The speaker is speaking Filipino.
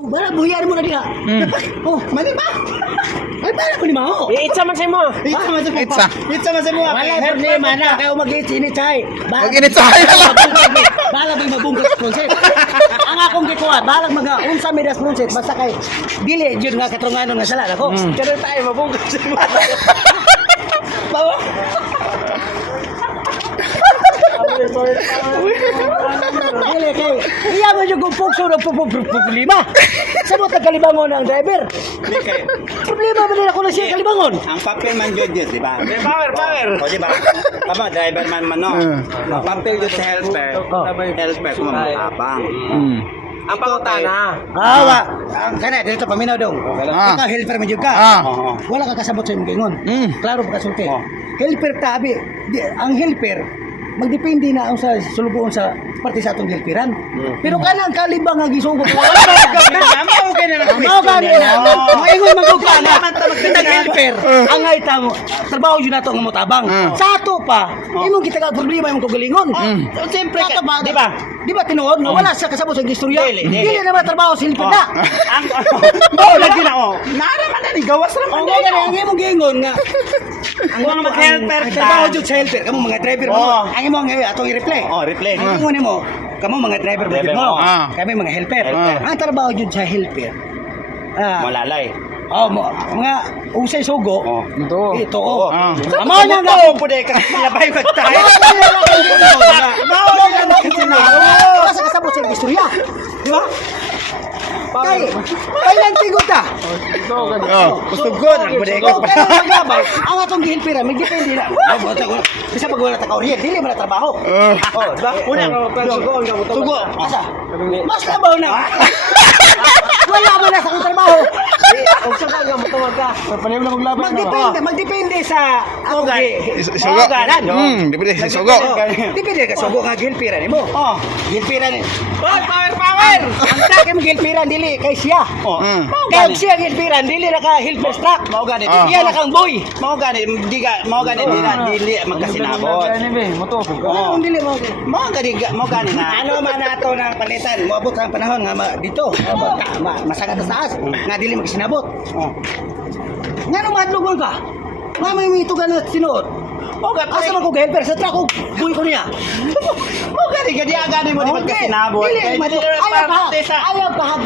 Bara buhian mo na diha. Oh, mali ba? Ay bara ko ni mao. Itsa man sa mo. Itsa man sa Itsa. Itsa man sa mo. Wala problema na kayo mag-init chay. Mag-init chay na lang. Bala ba mabungkot sa konset. Ang akong gikuha, balag mga unsa may das konset basta kay dili jud nga katrunganon nga sala nako. Kada tayo mabungkot sa mo. Bawo. Dili kay iya mo jud kung pugso na problema. Sa mo tagalibangon ang driver. Problema ba nila kung na siya kalibangon? Ang papel man jud yun, di ba? Power. O, di ba? Tama, driver man no. Ang papel jud sa helper. Helper kung matabang. Ang pangutana. Wa. Ang kana dito paminaw daw. Ikaw helper man jud ka. Oo. Wala ka kasabot sa imong gingon. Klaro pa kasulti. Helper ta abi. Ang helper magdepende na ang sa sulubuon sa parte sa atong helperan. Pero kanang kalibang nga gisugot. Mao ka na lang. Mao ka na. Maingon magugka na. Kitang helper. Ang ay tamo. Trabaho yun nato nga motabang. Sa ato pa, imong kita ka problema imong kagalingon. Siyempre ka ba, di ba? Di ba tinuod nga wala sa kasabot sa istorya? Dili naman trabaho sa helper na. Ang lagi na oh. Naara man na ni gawas ra man. Ang imong gingon nga Ang mga mag-helper ang trabaho jud sa helper kamo mga driver mo. Ang imong atong i-replay. Oh, replay. Ang ingon nimo, kamo mga driver mo. Kami mga helper. Ang trabaho jud sa helper. Malalay. Mga usay sugo. Ito. Amo nya nga pude ka labay ko tayo. Mao na nga sa kasabot sa istorya. Di ba? Kay lang tigot ta. Gusto good ang pude ka. Ang atong gihilpira, may depende na. Bisa pag wala ta kaoryen, dili man na trabaho. Di ba? Una, sugo. Asa? Mas trabaho na. Wala man na sa akong trabaho. Kung sa ka motuwag ka. Panim na maglaban. Magdepende sa akong Sugo. Depende sa sugo. Depende ka sugo nga gihilpira nimo. Gihilpira ni. Power. Ang takim gihilpiran dili kay siya. Kaya siya gihilpiran dili na ka hilper stock. Mao gani. Iya na kang boy. Mao gani dili magkasinabot. Dili mo. Mao gani na. Ano man nato ng palitan, moabot ang panahon nga dito. Masagat sa taas nga dili magsinabot. Ngano madlog ka? Nga may mitugan na sinuot. Asa man ko helper sa truck ko buhay ko niya. Mao gani mo di magkasinabot. Dili, ayaw pa. Ayaw pa.